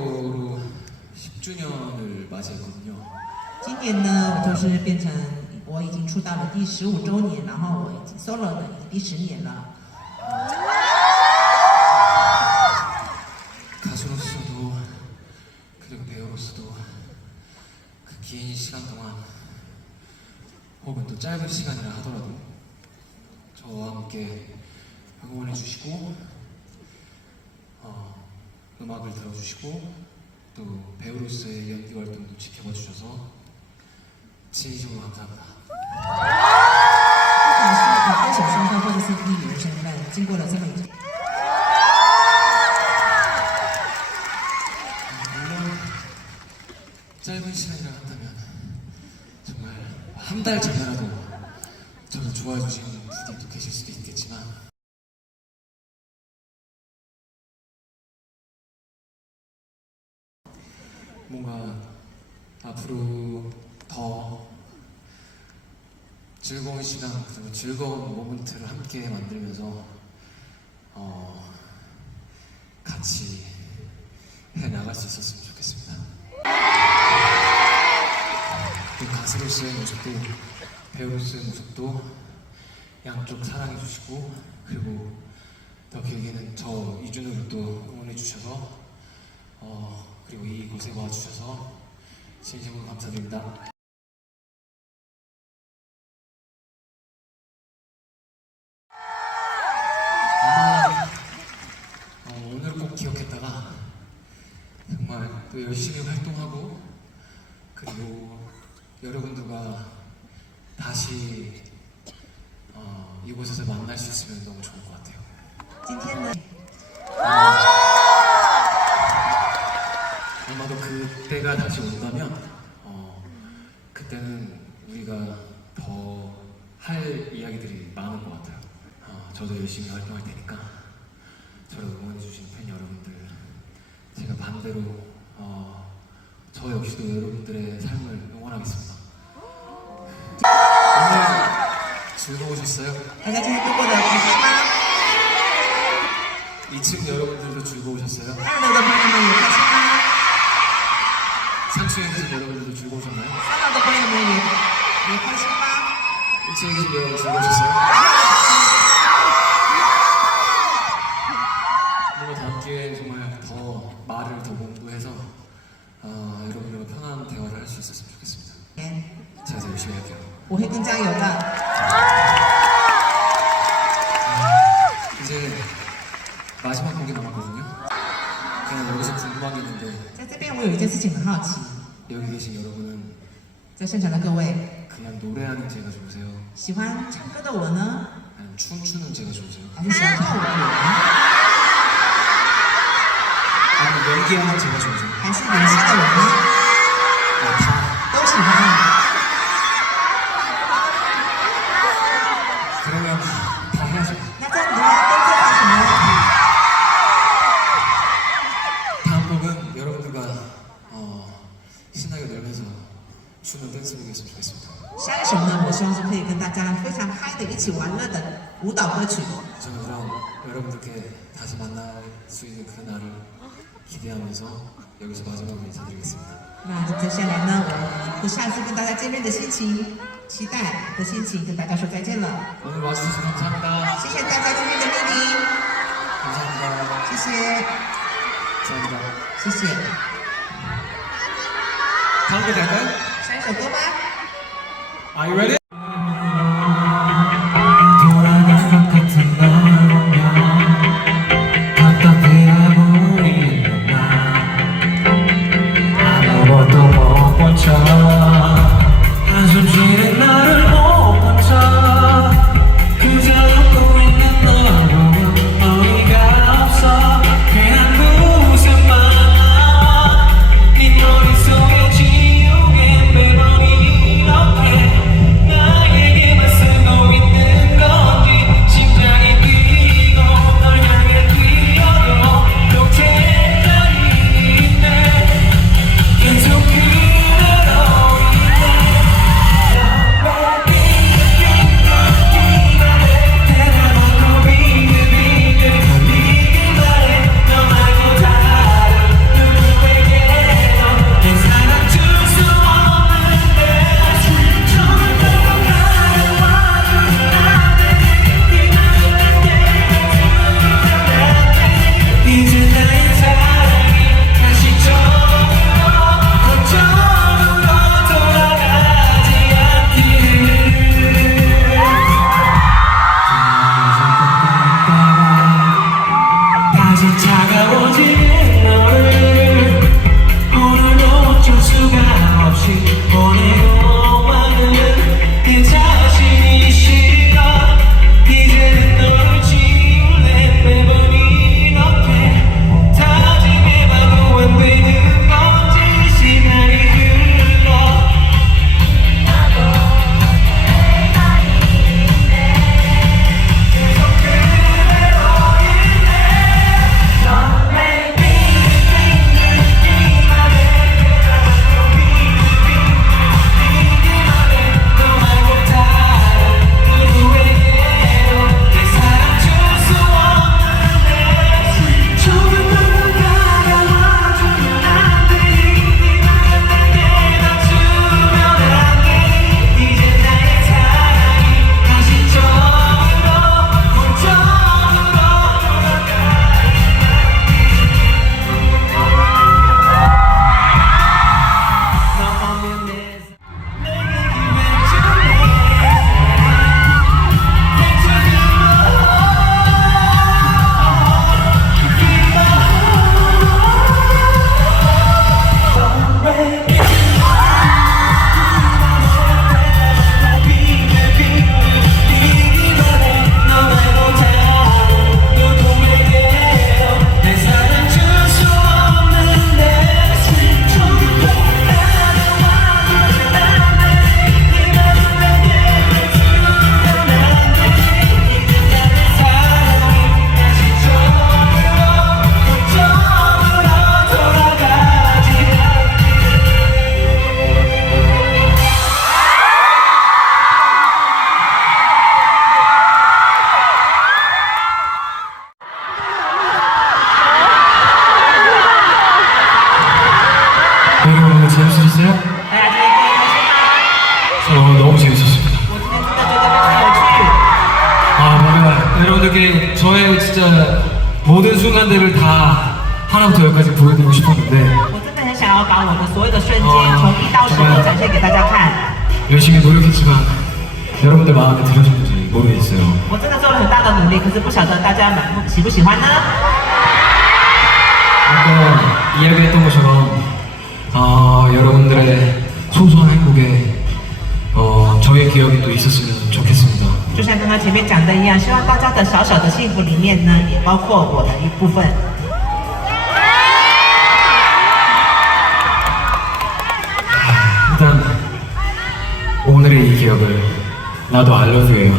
솔로로 10주년을 맞이했거든요. 今年呢，我就是变成我已经出道了第十五周年，然后我已经 solo 的第十年了。 가수로서도 그리고 배우로서도 그 긴 시간 동안 혹은 또 짧은 시간이라 하더라도 저와 함께 응원해 주시고 어, 음악을 들어주시고 또 배우로서의 연기 활동도 지켜봐 주셔서 진심으로 감사합니다. 不管是以歌手身份或者是艺人身份，经过了这么一 즐거운 시간 그리고 즐거운 모멘트를 함께 만들면서 어, 같이 해 나갈 수 있었으면 좋겠습니다. 그 가수로서의 모습도 배우로서의 모습도 양쪽 사랑해 주시고 그리고 더 길게는 저 이준호를 또 응원해 주셔서 어 그리고 이곳에 와 주셔서 진심으로 감사드립니다. 어, 오늘 꼭 기억했다가 정말 또 열심히 활동하고 그리고 여러분들과 다시 어, 이곳에서 만날 수 있으면 너무 좋을 것 같아요. 아! 아마도 그때가 다시 온다면 어, 그때는 우리가 더 할 이야기들이 저도 열심히 활동할 테니까 저를 응원해주신 팬 여러분들 제가 반대로 어, 저 역시도 여러분들의 삶을 응원하겠습니다 오늘 즐거우셨어요? 화장실 끝보다 2층 여러분들도 즐거우셨어요? 상층에 계신 여러분들도 즐거우셨나요? 1층에 계신 여러분 즐거우셨어요? 在现场的各位， 그냥 노래하는 제가 좋으세요? 喜欢唱歌的我呢， 아니면 춤추는 제가 좋으세요? 还是喜欢跳舞的我呢？ 아니면 연기하는 제가 좋으세요? 还是演戏的我呢？ 아, 다 都喜欢。 常嗨的一起玩乐的舞蹈歌曲。 저는 그럼 여러분들께 다시 만날 수 있는 그날을 기대하면서 여기서 마지막으로 인사드리겠습니다. 那接下来呢，我会下次跟大家见面的心情，期待的心情跟大家说再见了。 오늘 와주셔서 감사합니다. 谢谢大家今天的莅临， 감사합니다. 谢谢， 감사합니다. 谢谢。 다음 곡 갈까요? 下一首歌吧。 Are you ready? 열심히 노력했지만 여러분들 마음에 들으셨는지 모르겠어요. 我真的做了很大的努力，可是不晓得大家满不喜不喜欢呢？ 아까 이야기했던 것처럼 어, 여러분들의 소소한 행복에 어, 저의 기억이 또 있었으면 좋겠습니다. 就像刚刚前面讲的一样，希望大家的小小的幸福里面呢，也包括我的一部分。 오늘의 이 기억을 나도 알려주게요.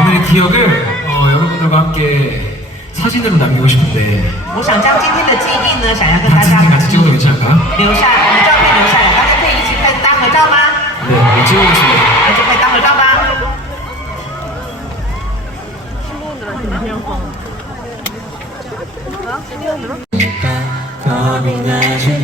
오늘의 기억을 어, 여러분들과 함께 사진으로 남기고 싶은데 我想将今天的记忆呢，想要跟大 같이 家 같이 찍어도 괜찮을까요? 留下，我们照片留下来，大家可以一起看大合照吗？ 네, 네, 찍어보겠습니다. 那就可以大合照吧。 겁이 나지만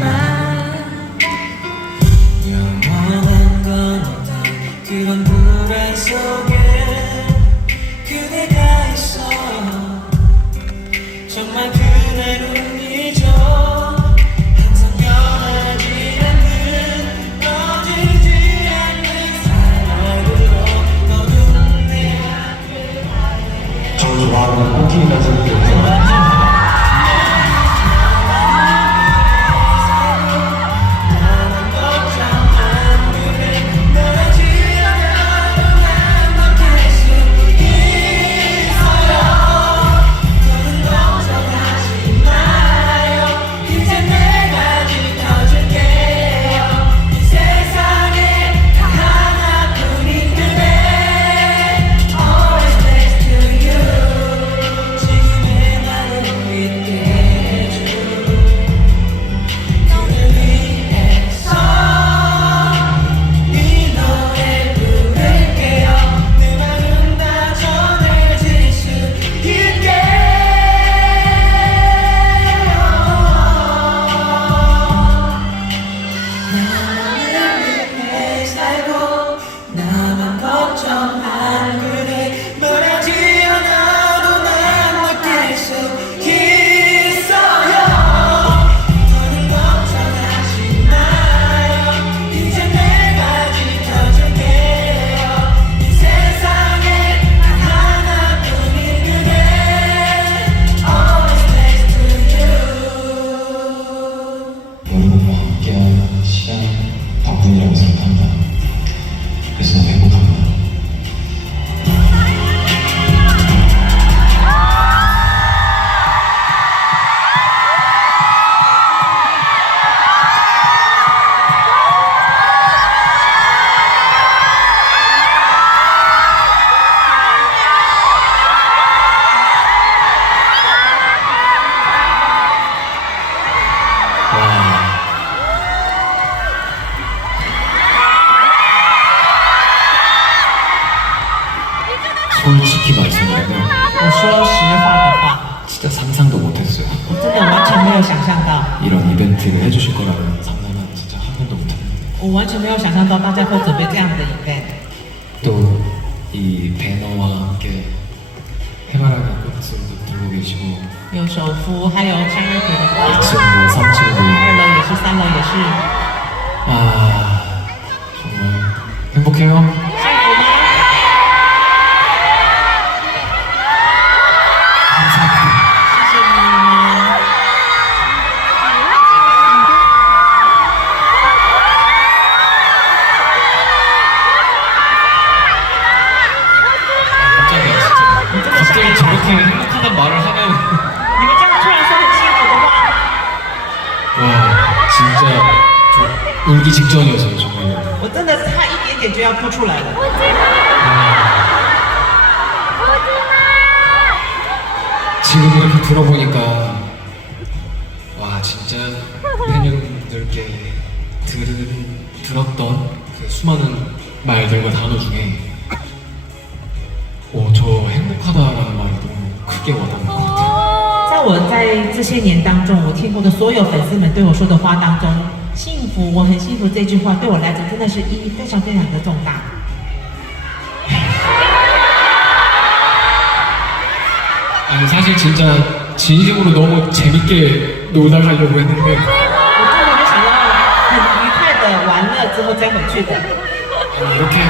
我完全没有想象到大家会准备这样的 event。 또 이 배너와 함께 해바라기 꽃들도 들고 계시고 有手幅，还有向日葵的花， 2층도 3층도 二楼也是，三楼也是， 아 정말 행복해요. 울기 직전이었어요 정말. 我真的差一点点就要哭出来了。 지금 이렇게 들어보니까 와 진짜 팬여러분들께 들은 들었던 그 수많은 말들과 단어 중에 오 저 행복하다라는 말이 너무 크게 와닿는 것 같아요. 在 在我在这些年当中，我听过的所有粉丝们对我说的话当中， 幸福，我很幸福这句话对我来讲真的是意义非常非常的重大。 아니 사실 진짜 진심으로 너무 재밌게 놀다 가려고 했는데 我真的是想要很愉快的玩乐之后再回去的。 아니, 이렇게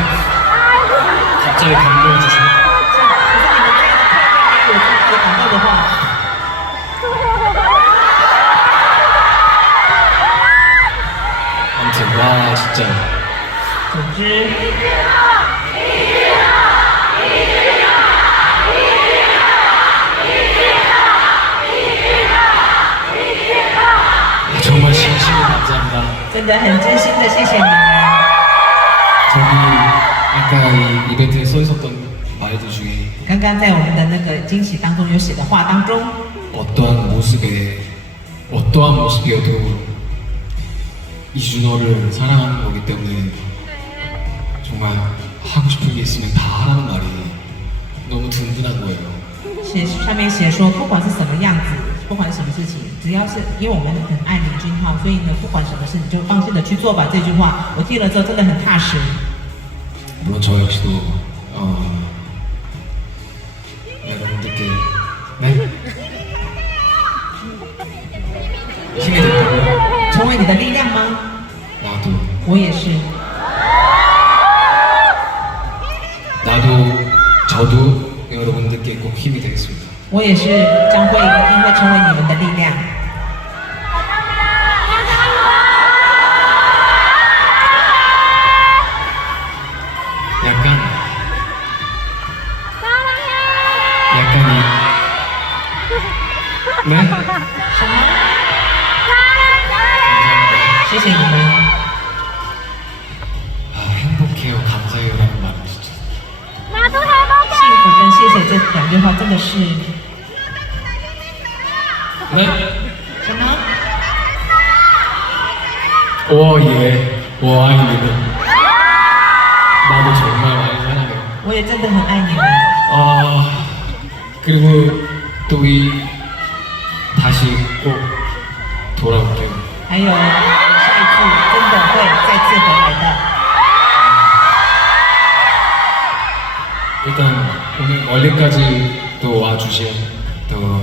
갑자기 감동을 주시면 可是你们这样子突然间给我这么多感动的话， 진짜 总之， 정말 진심으로 감사합니다 真的很真心的谢谢你们。 저기 아까 이 이벤트에 써 있었던 말들 중에 刚刚在我们的那个惊喜当中有写的话当中， 어떠한 모습에 어떠한 모습이어도 이준호를 사랑하는 거기 때문에 정말 하고 싶은 게 있으면 다 하라는 말이 너무 든든한 거예요. 写上面写说，不管是什么样子，不管什么事情，只要是因为我们很爱林俊浩，所以呢，不管什么事你就放心的去做吧。这句话我听了之后真的很踏实。 물론 저 역시도 어, 여러분들께 네 你的力量吗？ 나도 我也是， 나도 저도 여러분들께 꼭 힘이 되겠습니다. 我也是将会一定会成为你们的力量。 这两句话真的是 네? 什么？ 오예 오 아이는 나도 정말 많이 사랑해요 我也真的很爱你们。 아 그리고 또 이 다시 꼭 돌아올게요 还有下一次真的会再次回来的。 일단 오늘 멀리까지 또 와주신 또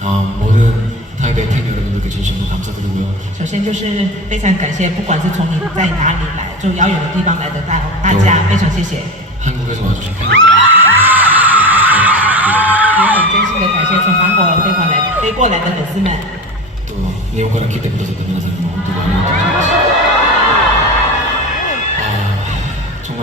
어, 모든 타이베이 팬 여러분들께 진심으로 감사드리고요 首先就是非常感谢，不管是从你在哪里来，就遥远的地方来的大大家，非常谢谢， 한국에서 와주신 팬 여러분 也很真心的感谢从韩国飞过来飞过来的粉丝们。 또 일본から来てくださった皆さんにも本当にありがとうございます아 정말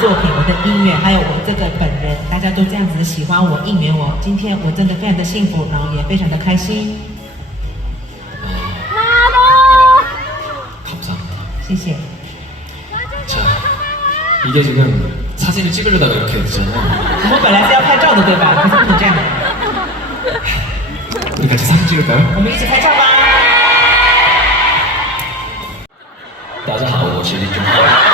作品、我的音乐，还有我这个本人，大家都这样子喜欢我、应援我。今天我真的非常的幸福，然后也非常的开心。 감사합니다. 谢谢。 자, 이게 지금 사진을 찍으려다가 이렇게 됐잖아요. 我们本来是要拍照的，对吧？可是不能这样。 우리 같이 사진 찍을까요? 我们一起拍照吧。大家好，我是李俊浩。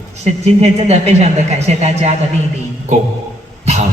是今天真的非常的感谢大家的莅临，꼭다